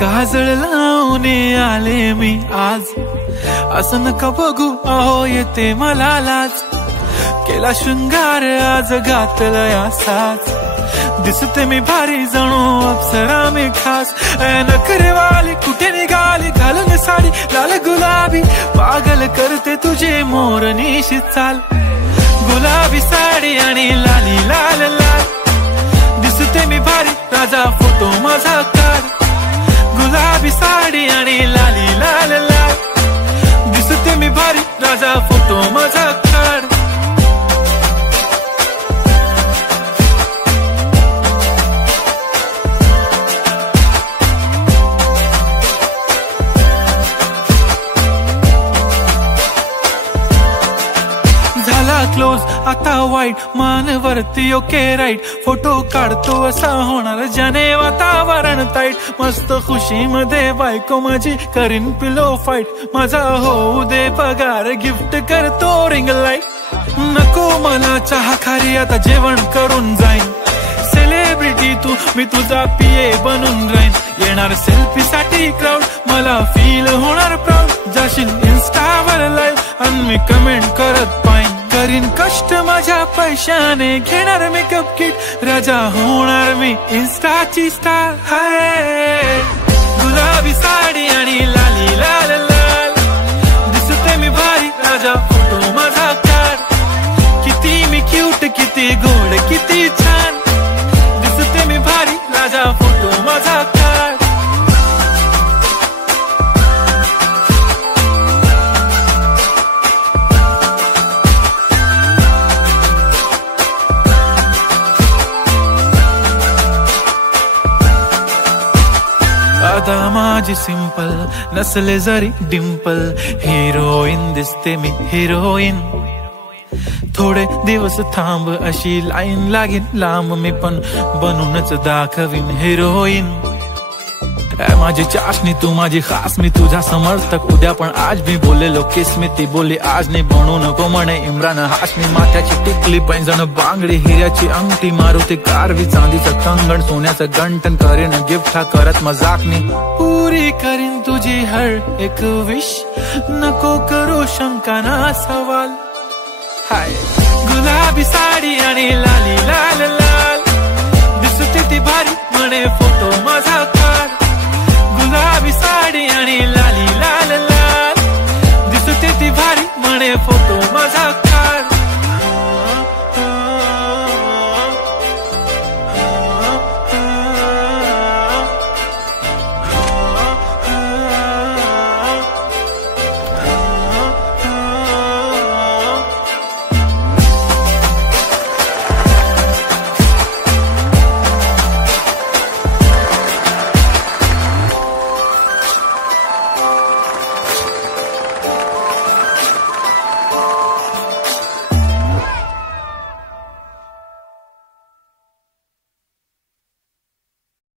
काजळ लावून आले मी आज, असं नका बघू अहो येते मला लाज. केला शृंगार आज घातला साज, दिसते मी भारी जणू अप्सरा मी खास. नखरेवाली कुठे निघाली घालून साडी लाल गुलाबी, पागल करते तुझे मोरनीशी चाल. गुलाबी साडी आणि लाली लाल लाल, दिसते मी भारी राजा फोटो माझा काढ. गुलाबी साडी आणि लाली लाल लाल, दिसते मी भारी राजा फोटो माझा काढ. क्लोज आता वाईट मानवरती ओके राईट, फोटो काढतो असा होणार ज्याने वातावरण ताईट. मस्त खुशी मध्ये बायको माझी करीन पिलो फाईट, माझा होऊ दे पगार गिफ्ट करतो रिंग लाईट. नको मला चहा खारी आता जेवण करून जाईन, सेलिब्रिटी तू मी तुझा पीए बनून राहीन. येणार सेल्फी साठी क्राऊड मला फील होणार प्राऊड, जाशील इन्स्टावर लाईव्ह आणि मी कमेंट करत पाईन. करीन कष्ट माझ्या पैशाने घेणार मेकअप किट, राजा होणार मी इन्स्टाची स्टार. हाय गुलाबी साडी आणि लाली लाल लाल, दिसते मी भारी राजा फोटो माझा काढ. किती मी क्यूट किती गोड किती छान, दिसते मी भारी राजा फोटो माझा काढ. आता माझी सिंपल नसले जरी डिंपल, हिरोईन दिसते मी हिरोईन. थोडे दिवस थांब अशी लाईन लागेल लांब, मी पण बनूनच दाखवीन हिरोईन. माझी चाशनी तू माझी खास, मी तुझा समर्थक उद्या पण आज मी बोललेलो किस मी, ती बोलली आज नाही बनू नको म्हणे इम्रान हाशमी. माथ्याची टिकली पैंजण बांगडी हिऱ्याची अंगठी, मारुती कारवी चांदीचं कंगण सोन्याचं गंटन, करीन गिफ्ट हा करत मजाक मी. पुरी करीन तुझी हर एक विश, नको करू शंका ना सवाल. हाय गुलाबी साडी आणि लाली लाल लाल, दिसते ती भारी म्हणे फोटो माझा